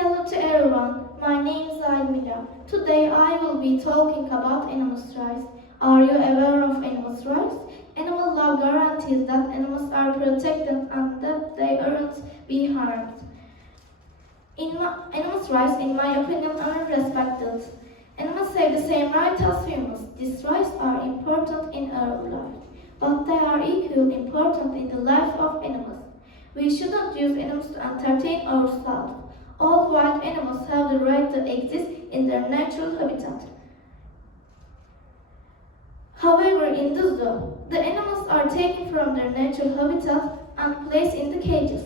Hello to everyone, my name is Almira. Today I will be talking about animals' rights. Are you aware of animals' rights? Animal law guarantees that animals are protected and that they aren't be harmed. Animals' rights, in my opinion, are respected. Animals have the same rights as humans. These rights are important in our life, but they are equally important in the life of animals. We shouldn't use animals to entertain ourselves. All wild animals have the right to exist in their natural habitat. However, in the zoo, the animals are taken from their natural habitat and placed in the cages.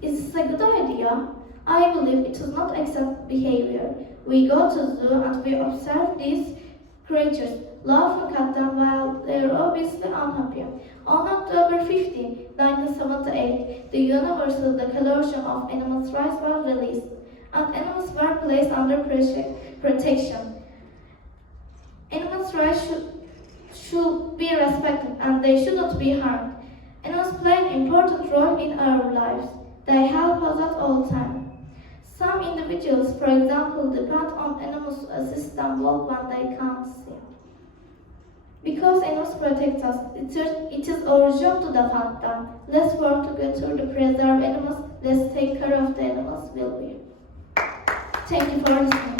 Is this a good idea? I believe it is not acceptable behavior. We go to the zoo and we observe these creatures, laugh at them while they are obviously unhappy. On October 15, 1978, the Universal Declaration of Animals' Rights was released, and animals were placed under protection. Animals' rights should be respected and they should not be harmed. Animals play an important role in our lives. They help us at all times. Some individuals, for example, depend on animals to assist them walk when they can't see. Because animals protect us, it is our job to defend them. Let's work together to preserve animals. Let's take care of the animals, will we? Thank you for listening.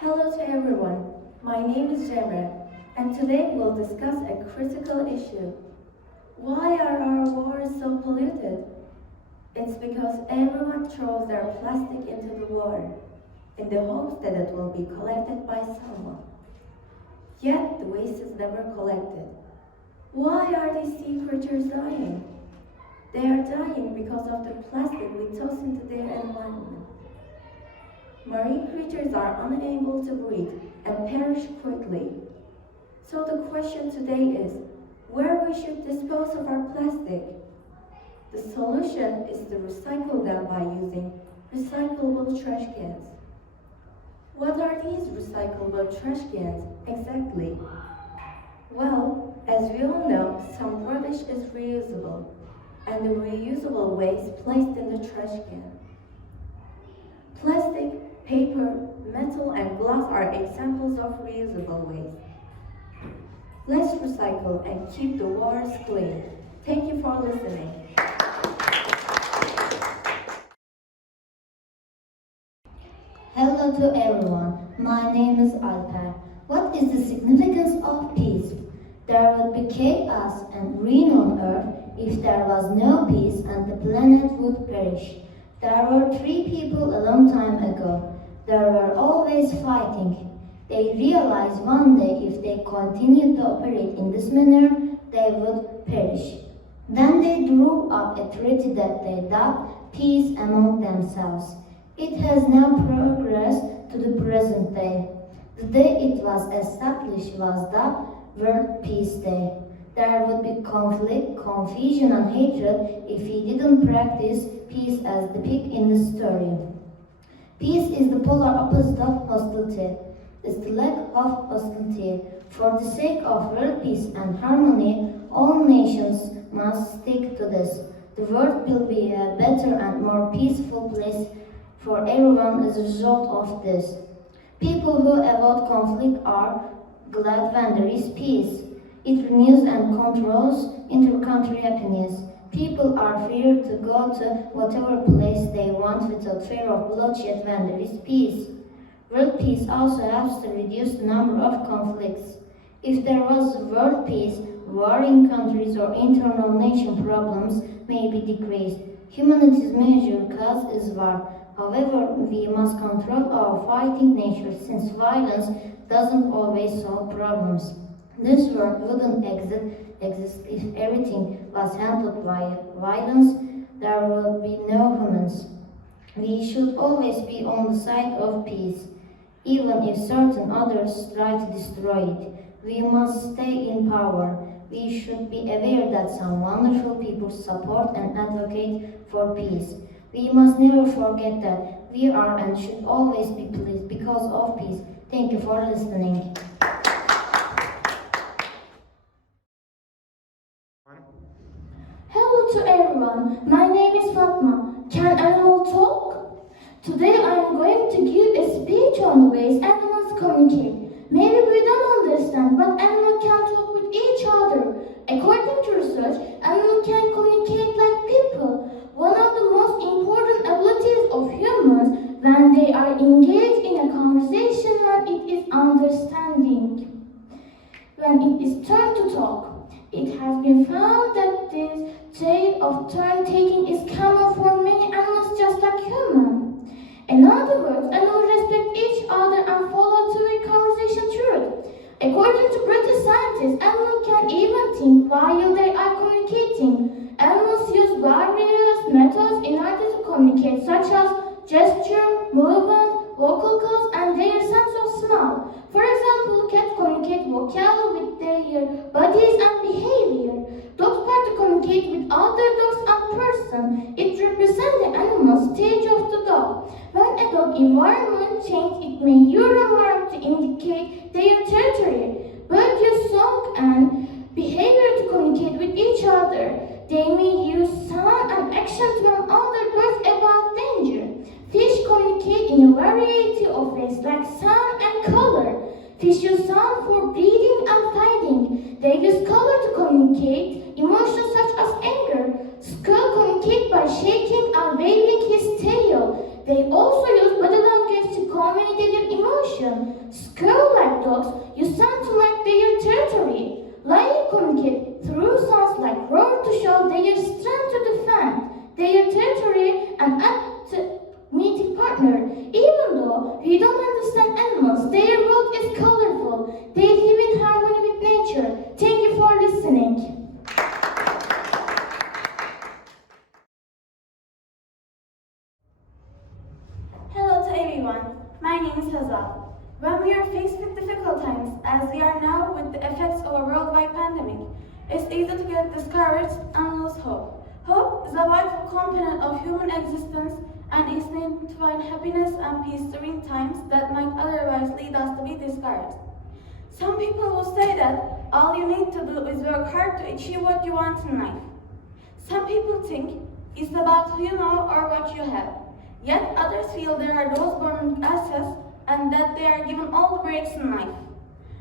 Hello to everyone. My name is Cemre, and today we'll discuss a critical issue. Why are our waters so polluted? It's because everyone throws their plastic into the water in the hopes that it will be collected by someone. Yet the waste is never collected. Why are these sea creatures dying? They are dying because of the plastic we toss into their environment. Marine creatures are unable to breathe and perish quickly. So the question today is, where we should dispose of our plastic? The solution is to recycle them by using recyclable trash cans. What are these recyclable trash cans exactly? Well, as we all know, some rubbish is reusable, and the reusable waste placed in the trash can. Plastic, paper, metal, and glass are examples of reusable waste. Let's recycle and keep the waters clean. Thank you for listening. Hello to everyone, my name is Alper. What is the significance of peace? There would be chaos and ruin on earth if there was no peace and the planet would perish. There were 3 people a long time ago. They were always fighting. They realized one day if they continued to operate in this manner, they would perish. Then they drew up a treaty that they dubbed peace among themselves. It has now progressed to the present day. The day it was established was dubbed World Peace Day. There would be conflict, confusion and hatred if we didn't practice peace as depicted in the story. Peace is the polar opposite of hostility. It's the lack of hostility. For the sake of world peace and harmony, all nations must stick to this. The world will be a better and more peaceful place for everyone as a result of this. People who avoid conflict are glad when there is peace. It renews and controls inter-country happiness. People are free to go to whatever place they want without fear of bloodshed when there is peace. World peace also helps to reduce the number of conflicts. If there was world peace, warring countries or internal nation problems may be decreased. Humanity's major cause is war. However, we must control our fighting nature since violence doesn't always solve problems. This world wouldn't exist if everything was handled by violence. There would be no humans. We should always be on the side of peace, even if certain others try to destroy it. We must stay in power. We should be aware that some wonderful people support and advocate for peace. We must never forget that we are and should always be pleased because of peace. Thank you for listening. on the ways animals communicate. Maybe we don't understand, but animals can talk with each other. According to research, animals can communicate like people. One of the most important abilities of humans when they are engaged in a conversation when it is understanding. When it is turn to talk. It has been found that this trait of turn-taking is common for many animals just like humans. In other words, animals respect each other and follow two-way conversation truth. According to British scientists, animals can even think while they are communicating. Animals use various methods in order to communicate, such as gesture, movement, vocal calls, and their sense of smell. For example, cats communicate vocally with their bodies and behavior. Dogs partly communicate with other dogs and persons. It represents the animal stage of the dog. When a dog environment changes, it may use a mark to indicate their territory. Birds use song and behavior to communicate with each other. They may use sound and action to warn other birds about danger. Fish communicate in a variety of ways like sound and color. Fish use sound for breathing and fighting. They use color to communicate emotions such as anger. Squirrel communicate by shaking and waving his tail. They also use body language to communicate their emotion. Squirrel-like dogs use sound to mark their territory. Lions communicate through sounds like roar to show their strength to defend their territory and act meeting partner. Even though we don't understand animals, their world is colorful. They live in harmony with nature. Thank you for listening. Hello to everyone. My name is Hazal. When we are faced with difficult times, as we are now with the effects of a worldwide pandemic, it's easy to get discouraged and lose hope. Hope is a vital component of human existence and is needed to find happiness and peace during times that might otherwise lead us to be discouraged. Some people will say that all you need to do is work hard to achieve what you want in life. Some people think it's about who you know or what you have. Yet others feel there are those born with assets and that they are given all the breaks in life.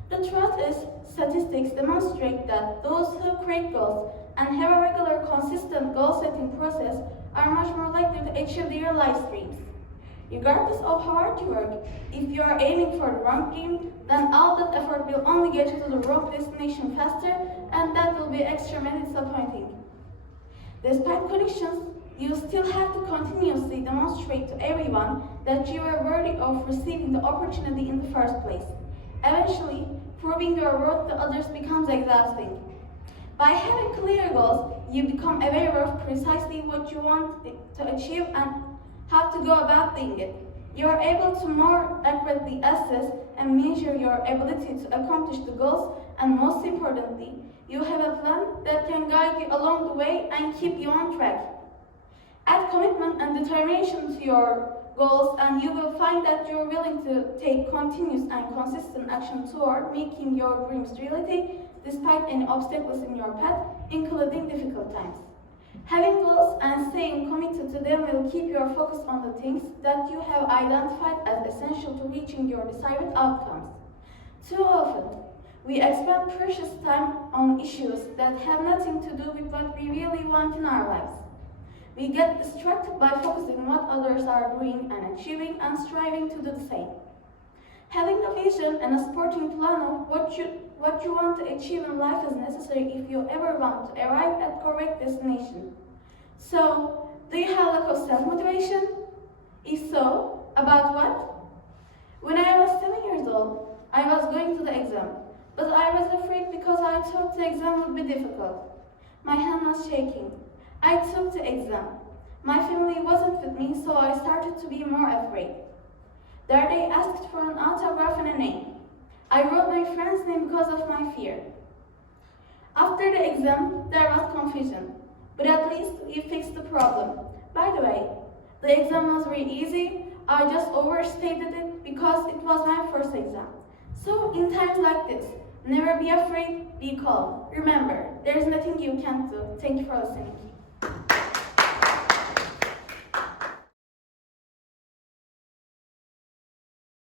The truth is, statistics demonstrate that those who create goals and have a regular, consistent goal-setting process are much more likely to achieve their life dreams. Regardless of how hard you work, if you are aiming for the wrong dream, then all that effort will only get you to the wrong destination faster, and that will be extremely disappointing. Despite conditions, you still have to continuously demonstrate to everyone that you are worthy of receiving the opportunity in the first place. Eventually, proving your worth to others becomes exhausting. By having clear goals, you become aware of precisely what you want to achieve and how to go about doing it. You are able to more accurately assess and measure your ability to accomplish the goals, and most importantly, you have a plan that can guide you along the way and keep you on track. Add commitment and determination to your goals, and you will find that you are willing to take continuous and consistent action toward making your dreams reality, despite any obstacles in your path, including difficult times. Having goals and staying committed to them will keep your focus on the things that you have identified as essential to reaching your desired outcomes. Too often, we expend precious time on issues that have nothing to do with what we really want in our lives. We get distracted by focusing on what others are doing and achieving and striving to do the same. Having a vision and a sporting plan of what you want to achieve in life is necessary if you ever want to arrive at correct destination. So, do you have lack of self-motivation? If so, about what? When I was 7 years old, I was going to the exam, but I was afraid because I thought the exam would be difficult. My hand was shaking. I took the exam. My family wasn't with me, so I started to be more afraid. There they asked for an autograph and a name. I wrote my friend's name because of my fear. After the exam, there was confusion, but at least we fixed the problem. By the way, the exam was very easy. I just overstated it because it was my first exam. So in times like this, never be afraid, be calm. Remember, there is nothing you can't do. Thank you for listening.